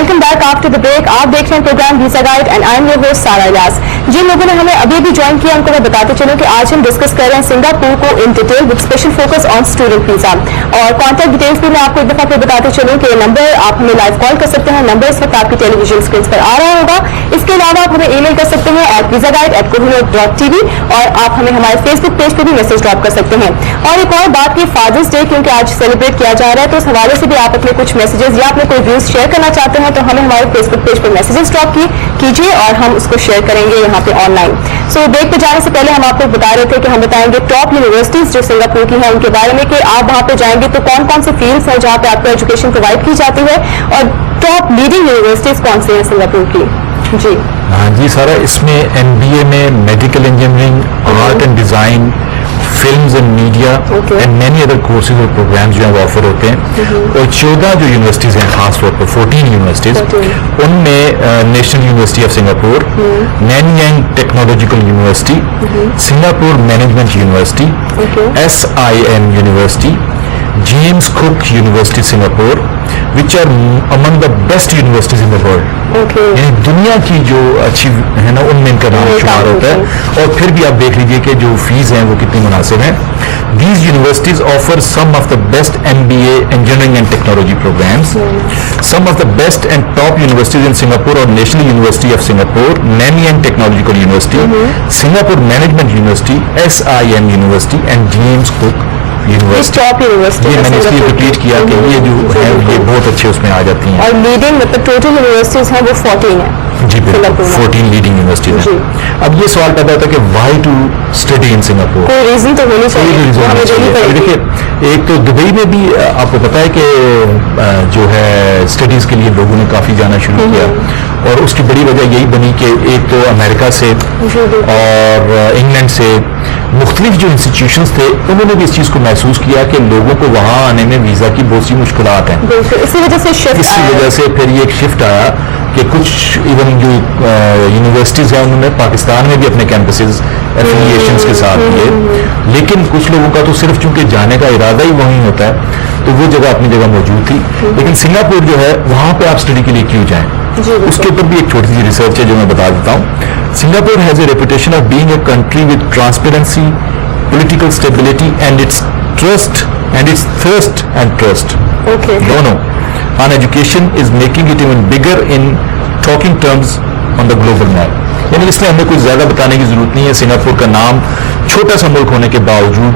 Welcome back after the break. आप देख रहे हैं program visa guide and I am your host Sara Ilyas. जिन लोगों ने हमें अभी भी ज्वाइन किया उनको मैं बताते चलूं कि आज हम डिस्कस कर रहे हैं सिंगापुर को in detail with special focus on student visa. और कॉन्टैक्ट डिटेल्स भी मैं आपको एक दफा फिर बताते चलूं कि नंबर आप हमें लाइव कॉल कर सकते हैं, नंबर इस वक्त आपकी टेलीविजन स्क्रीन पर आ रहा होगा। इसके अलावा आप हमें ईमेल कर सकते हैं @visaguide@kohinoor.tv और आप हमें हमारे फेसबुक पेज पर भी मैसेज ड्रॉप कर सकते हैं। और एक और बात की फादर्स डे क्योंकि आज सेलिब्रेट किया जा रहा है, तो उस हवाले से भी आप अपने कुछ मैसेजेस या अपने कोई व्यूज शेयर करना चाहते हैं तो हमें हमारे फेसबुक पेज पर मैसेजेस ड्रॉप कीजिए और हम उसको शेयर करेंगे यहाँ पे ऑनलाइन। सो ब्रेक पे जाने से पहले हम आपको बता रहे थे कि हम बताएंगे टॉप यूनिवर्सिटीज जो सिंगापुर की हैं उनके बारे में, कि आप वहाँ पे जाएंगे तो कौन कौन से फील्ड्स हैं जहाँ पे आपको एजुकेशन प्रोवाइड की जाती है और टॉप लीडिंग यूनिवर्सिटीज कौन सी हैं सिंगापुर की। जी हाँ जी सारा, इसमें MBA में medical engineering, art and design, films and media and many other courses और प्रोग्राम्स जो हैं वो ऑफर होते हैं। और 14 जो यूनिवर्सिटीज़ हैं खास तौर पर 14 यूनिवर्सिटीज़, उनमें national university of Singapore, Nanyang technological university, Singapore management university, SIM university, James Cook university Singapore, which are among the best universities in the world. यानी दुनिया की जो अच्छी है ना उनमें इनका नाम शुमार होता है। और फिर भी आप देख लीजिए कि जो फीस हैं वो कितनी मुनासिब हैं। These universities offer some of the best MBA engineering and technology programs. Some of the best and top universities in Singapore are National University of Singapore, Nanyang Technological University, Singapore Management University, SIM University and James Cook university. ये मैंने इसलिए repeat किया कि ये जो है ये बहुत अच्छे उसमें आ जाती हैं। और लीडिंग मतलब टोटल यूनिवर्सिटीज हैं वो 14 हैं। जी बिल्कुल, 14 लीडिंग यूनिवर्सिटीज हैं। अब ये सवाल पैदा होता है कि why to study in Singapore. कोई रीजन तो होनी चाहिए। देखिए एक तो दुबई में भी आपको पता है कि जो है स्टडीज के लिए लोगों ने काफी जाना शुरू किया और उसकी बड़ी वजह यही बनी कि एक तो अमेरिका से और इंग्लैंड से मुख्तलिफ जो इंस्टीट्यूशंस थे उन्होंने भी इस चीज़ को महसूस किया कि लोगों को वहाँ आने में वीज़ा की बहुत सी मुश्किलात हैं। इसी वजह से फिर ये एक शिफ्ट आया कि कुछ इवन जो यूनिवर्सिटीज़ हैं उन्होंने पाकिस्तान में भी अपने कैंपसेस एफिलिएशंस के साथ किए, लेकिन कुछ लोगों का तो सिर्फ चूंकि जाने का इरादा ही वहीं होता है तो वो जगह अपनी जगह मौजूद थी। लेकिन सिंगापुर जो है वहाँ पे आप स्टडी के लिए क्यों जाएं, उसके ऊपर भी एक छोटी सी रिसर्च है जो मैं बता देता हूँ। Singapore has a reputation of being a country with transparency, political stability, and its thirst and trust. दोनों on education is making it even bigger in talking terms on the global map. यानी इसलिए हमें कुछ ज्यादा बताने की जरूरत नहीं है। सिंगापुर का नाम छोटा सा मुल्क होने के बावजूद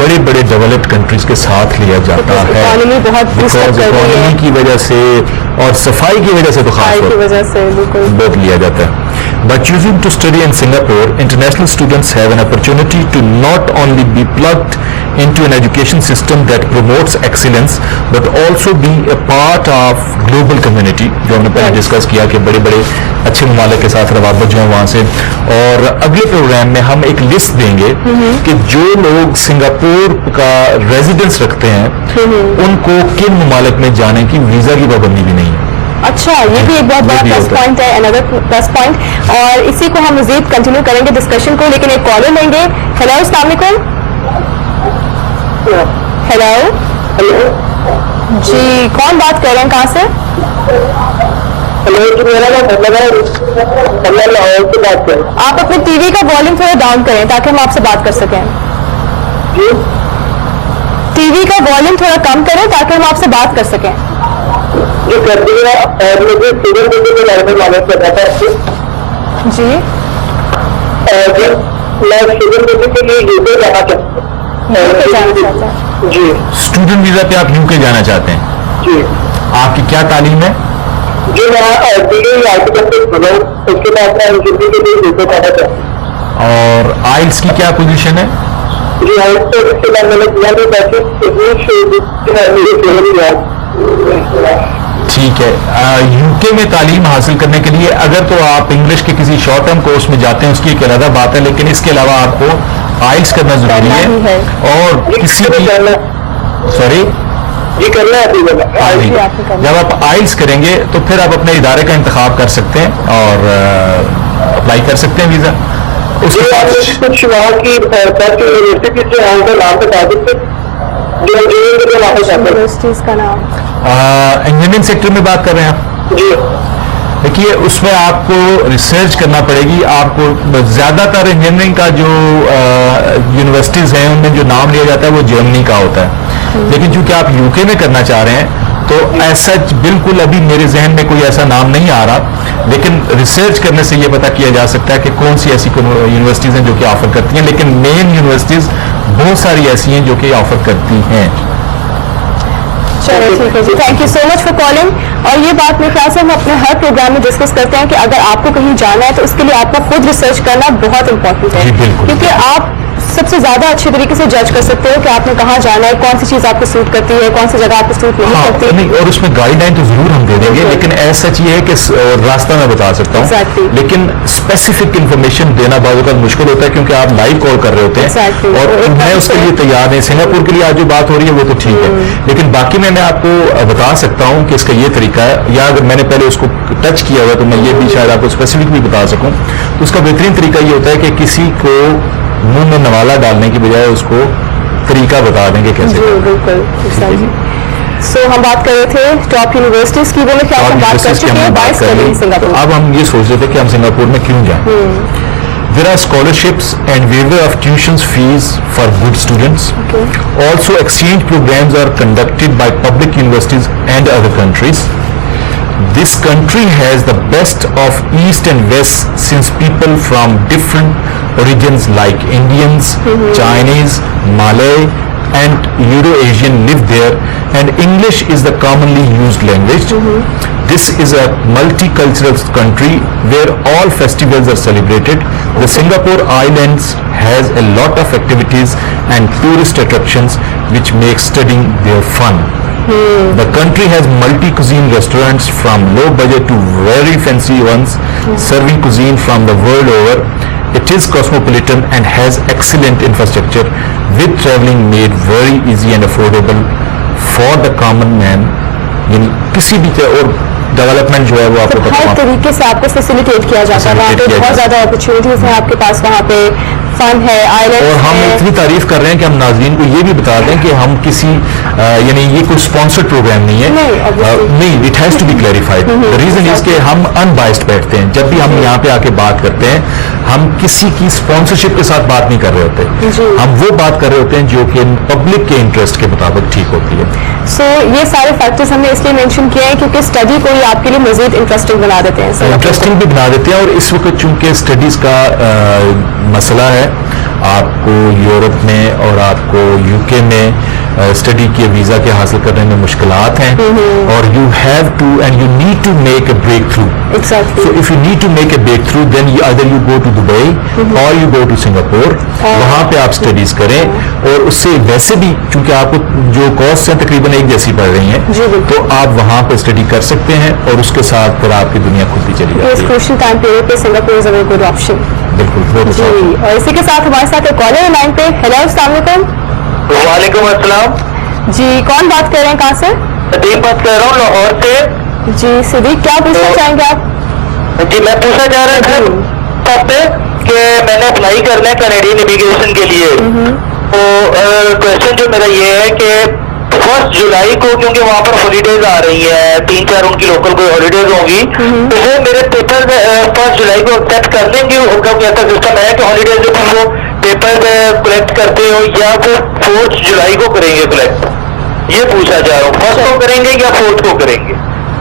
बड़े बड़े डेवलप्ड कंट्रीज के साथ लिया जाता है। इकोनॉमी की वजह से और सफाई की वजह से तो खास बहुत लिया जाता है। By choosing to study in Singapore, international students have an opportunity to not only be plugged into an education system that promotes excellence, but also be a part of global community, जो हमने पहले discuss किया कि बड़े बड़े अच्छे ममालिक के साथ रवाबत जो है वहाँ से। और अगले प्रोग्राम में हम एक लिस्ट देंगे कि जो लोग सिंगापुर का रेजिडेंस रखते हैं उनको किन ममालिक में जाने की वीज़ा की पाबंदी भी नहीं है। अच्छा, ये भी एक बहुत बड़ा प्लस पॉइंट है, अनदर प्लस पॉइंट। और इसी को हम मजीद कंटिन्यू करेंगे डिस्कशन को, लेकिन एक कॉलर लेंगे। हेलो, अस्सलाम वालेकुम। हेलो जी, कौन बात कर रहे हैं, कहाँ से? आप अपने टीवी का वॉल्यूम थोड़ा डाउन करें ताकि हम आपसे बात कर सकें। टीवी का वॉल्यूम थोड़ा कम करें ताकि हम आपसे बात कर सकें। जो कर दिया और मुझे स्टूडेंट के बारे में मालूम करना था जी। मैं स्टूडेंट के लिए यूके जाना चाहता हूँ। जी, स्टूडेंट वीजा पे आप यूके जाना चाहते हैं? जी। आपकी क्या तालीम है? जो मैं आर्किटेक्चर बना उसके बाद मैं इंजीनियरिंग के लिए यूके जाना चाहता हूँ। और आइल्स की क्या पोजीशन है? जी, आइल्स तो इसके बाद मैंने किया नहीं पैसे ठीक है। यूके में तालीम हासिल करने के लिए अगर तो आप इंग्लिश के किसी शॉर्ट टर्म कोर्स में जाते हैं उसकी एक अलग बात है, लेकिन इसके अलावा आपको आइल्स करना जरूरी है। और किसी की सॉरी ये करना है। जब आप आइल्स करेंगे तो फिर आप अपने इदारे का इंतखाब कर सकते हैं और अप्लाई कर सकते हैं वीजा। उसके बाद कुछ वहाँ की यूनिवर्सिटी जो है उनका नाम बता सकते यूनिवर्सिटीज का नाम? इंजीनियरिंग सेक्टर में बात कर रहे हैं आप? जी देखिए उसमें आपको रिसर्च करना पड़ेगी. आपको ज़्यादातर इंजीनियरिंग का जो यूनिवर्सिटीज़ हैं उनमें जो नाम लिया जाता है वो जर्मनी का होता है, लेकिन चूंकि आप यूके में करना चाह रहे हैं तो ऐसा बिल्कुल अभी मेरे जहन में कोई ऐसा नाम नहीं आ रहा, लेकिन रिसर्च करने से ये पता किया जा सकता है कि कौन सी ऐसी यूनिवर्सिटीज़ हैं जो कि ऑफर करती हैं, लेकिन मेन यूनिवर्सिटीज़ बहुत सारी ऐसी हैं जो कि ऑफर करती हैं. चलो ठीक है जी, thank you so much for calling. और ये बात मेरे ख्याल से हम अपने हर प्रोग्राम में डिस्कस करते हैं कि अगर आपको कहीं जाना है तो उसके लिए आपको खुद रिसर्च करना बहुत इंपॉर्टेंट है, जी, बिल्कुल. क्योंकि आप सबसे ज्यादा अच्छे तरीके से जज कर सकते हो कि आपने कहाँ जाना है, कौन सी चीज आपको सूट करती है, कौन सी जगह आपको सूट नहीं करती. नहीं, और उसमें गाइडलाइन तो जरूर हम दे देंगे, लेकिन ऐसा सच ये है कि रास्ता मैं बता सकता हूँ. Exactly. लेकिन स्पेसिफिक इन्फॉर्मेशन देना बाजू का मुश्किल होता है क्योंकि आप लाइव कॉल कर रहे होते हैं. Exactly. और मैं उसके लिए तैयार नहीं. सिंगापुर के लिए आज जो बात हो रही है वो तो ठीक है, लेकिन बाकी मैं आपको बता सकता हूँ कि इसका ये तरीका है, या अगर मैंने पहले उसको टच किया हुआ तो मैं ये भी शायद आपको स्पेसिफिक भी बता सकूँ. तो उसका बेहतरीन तरीका ये होता है कि किसी को मुंह में नवाला डालने की बजाय उसको तरीका बता देंगे कैसे. जी बिल्कुल. सो हम बात कर रहे थे टॉप यूनिवर्सिटीज की, वो में क्या हम बात कर चुके हैं 22 फरवरी सिंगापुर. अब हम ये सोच रहे थे कि हम सिंगापुर में क्यों जाएं. There are scholarships and waiver of tuition fees for good students. Also, exchange programs are conducted by public universities and other countries. This country has the best of East and West since people from different origins like Indians, Chinese, Malay and Euro-Asian live there, and English is the commonly used language. This is a multicultural country where all festivals are celebrated. The Singapore Islands has a lot of activities and tourist attractions which make studying there fun. The country has multi-cuisine restaurants from low budget to very fancy ones, serving cuisine from the world over. It is cosmopolitan and has excellent infrastructure, with traveling made very easy and affordable for the common man. किसी भी और development जो है वो आपको तो हर तरीके से आपको फैसिलिटेट किया जाता है. वहाँ पे बहुत ज्यादा अपॉर्चुनिटीज हैं आपके पास, वहाँ पे फन है, आइलैंड. और हम इतनी तारीफ कर रहे हैं कि हम नाज़रीन को ये भी बता दें कि हम किसी यानी ये कोई स्पॉन्सर्ड प्रोग्राम नहीं है. नहीं, it has to be clarified. The reason is कि हम अनबाइस्ड बैठते हैं. जब भी हम यहाँ पे आके बात करते हैं हम किसी की स्पॉन्सरशिप के साथ बात नहीं कर रहे होते. हम वो बात कर रहे होते हैं जो कि पब्लिक के इंटरेस्ट के मुताबिक ठीक होती है. सो ये सारे फैक्टर्स हमने इसलिए मेंशन किए हैं क्योंकि स्टडी को ही आपके लिए मजीद इंटरेस्टिंग बना देते हैं. इंटरेस्टिंग भी बना देते हैं. और इस वक्त चूंकि स्टडीज का मसला है, आपको यूरोप में और आपको यूके में स्टडी के वीज़ा के हासिल करने में मुश्किलात हैं, और you have to and you need to make a break through. So if you need to make a break through then either you go to Dubai और यू गो टू सिंगापुर. वहाँ पे आप स्टडीज करें, और उससे वैसे भी चूंकि आपको जो कॉस्ट है तकरीबन एक जैसी पड़ रही हैं, तो आप वहाँ पे स्टडी कर सकते हैं और उसके साथ फिर आपकी दुनिया खुद भी चली जाती है. क्रूशियल टाइम पीरियड पे Singapore is a very good option. बिल्कुल जी. और इसी के साथ हमारे साथ एक कॉलर है लाइन पे. हेलो, अस्सलाम वालेकुम. वालेकुम अस्सलाम. जी, कौन बात कर रहे हैं, कहाँ से? सदीक बात कर रहा हूँ लाहौर से. जी सदीक, क्या पूछना चाहेंगे आप? जी मैं पूछना चाह रहा था आपसे कि मैंने अप्लाई करना है कैनेडियन इमिग्रेशन के लिए. तो क्वेश्चन जो मेरा ये है कि 1 जुलाई को, क्योंकि वहाँ पर हॉलीडेज आ रही है, 3-4 उनकी लोकल कोई हॉलीडेज होंगी, तो वो मेरे पेपर 1 जुलाई को एक्सेप्ट कर लेंगे. उनका कोई ऐसा सिस्टम है कि हॉलीडेज जो वो पेपर कलेक्ट करते हो, या फिर 4 जुलाई को करेंगे कलेक्ट? ये पूछना चाह रहा हूँ, 1st को करेंगे या 4th को करेंगे?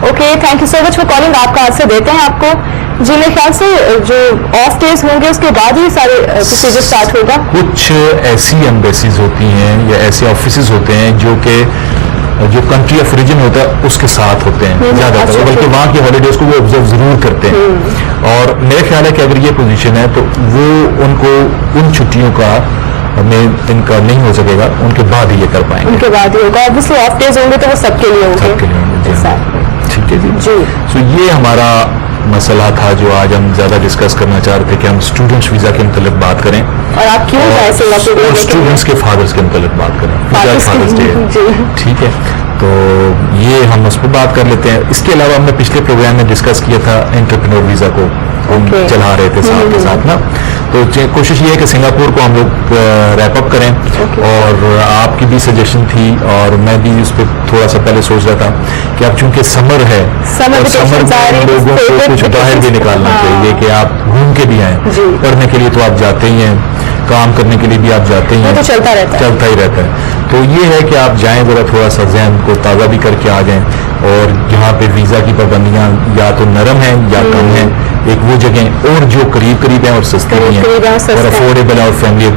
Okay, thank you so much for calling. आपका आंसर देते हैं आपको. जी, मेरे ख्याल से जो ऑफ डेज होंगे उसके बाद ही सारे प्रोसीजर स्टार्ट होगा. कुछ ऐसी एम्बेसीज होती हैं या ऐसे ऑफिसेज होते हैं जो कि जो कंट्री ऑफ ओरिजिन होता है उसके साथ होते हैं ज़्यादातर, बल्कि वहाँ की हॉलीडेज को वो ऑब्जर्व ज़रूर करते हैं. और मेरे ख्याल है कि अगर ये पोजीशन है तो वो उनको उन छुट्टियों का में इनका नहीं हो सकेगा, उनके बाद ही ये कर पाएंगे. उनके बाद ही होगा. ऑब्वियसली ऑफ डेज होंगे तो वो सबके लिए होंगे. सबके लिए होंगे. ठीक है जी. सो ये हमारा मसला था जो आज हम ज़्यादा डिस्कस करना चाह रहे थे कि हम स्टूडेंट्स वीज़ा के मतलब बात करें, और आप क्यों जाए सिंगापुर, और स्टूडेंट्स के फादर्स के मतलब बात करें. फादर्स डे, ठीक है, तो ये हम उस पर बात कर लेते हैं. इसके अलावा हमने पिछले प्रोग्राम में डिस्कस किया था एंटरप्रेन्योर वीज़ा को Okay. चला रहे थे साथ के साथ ना। तो कोशिश ये है कि सिंगापुर को हम लोग रैप अप करें। Okay. और आपकी भी सजेशन थी और मैं भी उस पर थोड़ा सा पहले सोच रहा था कि अब चूंकि समर है Summer और समर vacations आ रही में हैं, लोगों को favorite कुछ बाहर भी vacations। निकालना हाँ। चाहिए कि आप घूम के भी आएँ। जी। पढ़ने के लिए तो आप जाते ही हैं, काम करने के लिए भी आप जाते ही वो हैं, तो चलता रहता है। चलता ही रहता है। तो ये है कि आप जाएं ज़रा थोड़ा सा जहन को ताज़ा भी करके आ जाएं। और यहाँ पे वीज़ा की पाबंदियाँ या तो नरम हैं या कम हैं, एक वो जगह और जो करीब करीब हैं और सस्ती भी हैं करीब हैं और सस्ते और हैं। अफोर्डेबल और फैमिली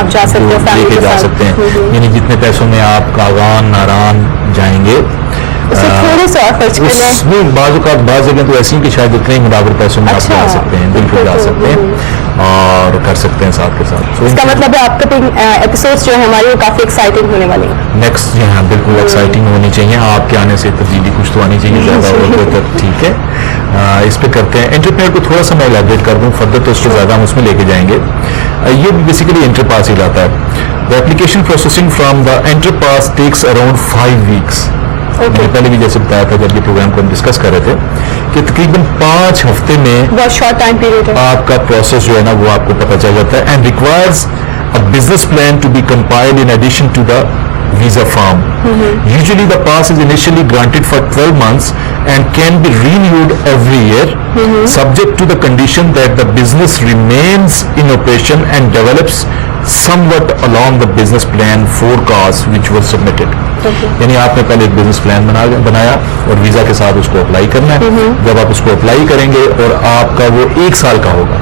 आप जा सकते हैं family लेके के जा साथ। सकते हैं। यानी जितने पैसों में आप कागान नारान जाएंगे उससे थोड़े से और खर्च कर लें। उसमें बाज़ जगह तो ऐसी हैं कि शायद इतने ही मुनावर पैसों में आप अच्छा। जा सकते हैं, बिल्कुल जा सकते हैं और कर सकते हैं साथ के साथ। So, इसका मतलब है आपके एपिसोड्स जो है हमारी वो काफी एक्साइटिंग होने वाली है। नेक्स्ट जी हाँ बिल्कुल एक्साइटिंग होनी चाहिए। आपके आने से तब्दीली कुछ तो आनी चाहिए ज़्यादा और तक ठीक है। इस पे करते हैं। एंटरप्रेन्योर को थोड़ा सा मैं एलैबोरेट कर दूँ फर्दर तो उसको ज़्यादा हम उसमें लेके जाएंगे। ये बेसिकली एंटरपास ही लाता है। The application processing from the entrepass takes around 5 weeks. मैंने पहले भी जैसे बताया था जब ये प्रोग्राम को हम डिस्कस कर रहे थे कि तकरीबन 5 हफ्ते में बहुत शॉर्ट टाइम पीरियड है। आपका प्रोसेस जो है ना वो आपको पता चल जाता है। And requires a business plan to be compiled in addition to the visa form. Usually the pass is initially granted for 12 months and can be renewed every year, subject to the condition that the business remains in operation and develops somewhat along the business plan forecast which was submitted. यानी आपने पहले एक business plan बनाया और visa के साथ उसको apply करना है। जब आप उसको अप्लाई करेंगे और आपका वो 1 साल का होगा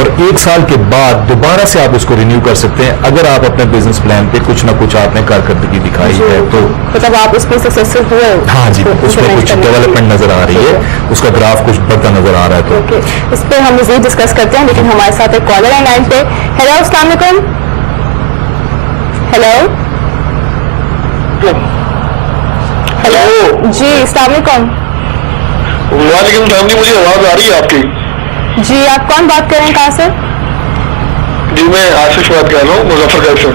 और 1 साल के बाद दोबारा से आप उसको रिन्यू कर सकते हैं अगर आप अपने बिजनेस प्लान पे कुछ ना कुछ आपने कारकर्दगी दिखाई है तो। मतलब आप उसमें सक्सेसफुल हुए हो। हाँ जी, उसको उसमें implement कुछ करने के लिए। डेवलपमेंट नजर आ रही है, उसका ग्राफ कुछ बढ़ता नजर आ रहा है तो। ओके, इस पे हम मज़ीद डिस्कस करते हैं लेकिन हमारे साथ एक कॉलर है लाइन पे। हेलो, अस्सलाम वालेकुम। हेलो हेलो जी, अस्सलाम वालेकुम। वालेकुम सलाम जी, मुझे आवाज आ रही है आपकी? जी, आप कौन बात कर रहे हैं, कहाँ से? जी मैं आसिफ बात कर रहा हूँ मुजफ्फरगढ़ से।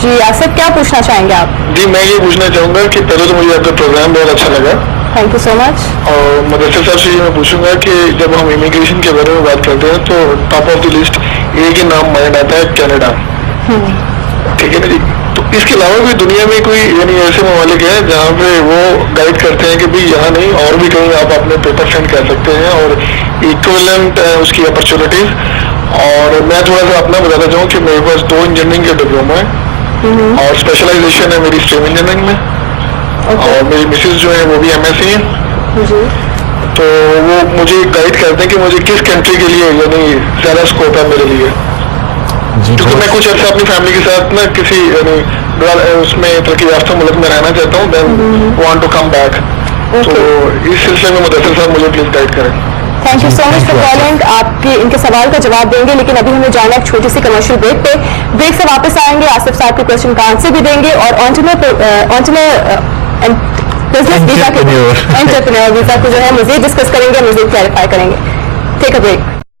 जी आसिफ, क्या पूछना चाहेंगे आप? जी मैं ये पूछना चाहूँगा कि पहले तो मुझे आपका प्रोग्राम बहुत अच्छा लगा थैंक यू सो मच। और मुदस्सिर साहब से ये मैं पूछूंगा कि जब हम इमिग्रेशन के बारे में बात करते हैं तो टॉप ऑफ द लिस्ट एक ही नाम माइंड आता है, कनाडा। ठीक है ना जी। तो इसके अलावा भी दुनिया में कोई यानी ऐसे ममालिक हैं जहाँ पे वो गाइड करते हैं कि भाई यहाँ नहीं और भी कहीं आप अपने पेपर सेंड कर सकते हैं और इक्विवेलेंट उसकी अपॉर्चुनिटीज। और मैं थोड़ा सा अपना बताना चाहूँ कि मेरे पास 2 इंजीनियरिंग के डिप्लोमा है और स्पेशलाइजेशन है मेरी स्ट्रीम इंजीनियरिंग में। और मेरी मिसेज जो है वो भी MSc है। जी तो वो मुझे गाइड करते हैं कि मुझे किस कंट्री के लिए यानी ज़्यादा स्कोप है मेरे लिए, जी क्योंकि मैं कुछ अर्सा अपनी फैमिली के साथ ना किसी यानी उसमें तरक्की याफ्ता मुल्क में रहना चाहता हूँ, then want to come back. तो इस सिलसिले में मुदस्सिर साहब मुझे प्लीज गाइड करें। Thank you so much Thank for you, Asif. Calling. आपके इनके सवाल का जवाब देंगे लेकिन अभी हमें जाना एक छोटी सी कमर्शियल ब्रेक पे। ब्रेक से वापस आएंगे, आसिफ साहब के क्वेश्चन का आंसर भी देंगे और बिजनेस वीजा के Entrepreneur। एंटरप्रेन्योर वीजा को जो है मजीद डिस्कस करेंगे, मजीद क्लैरिफाई करेंगे। Take a break.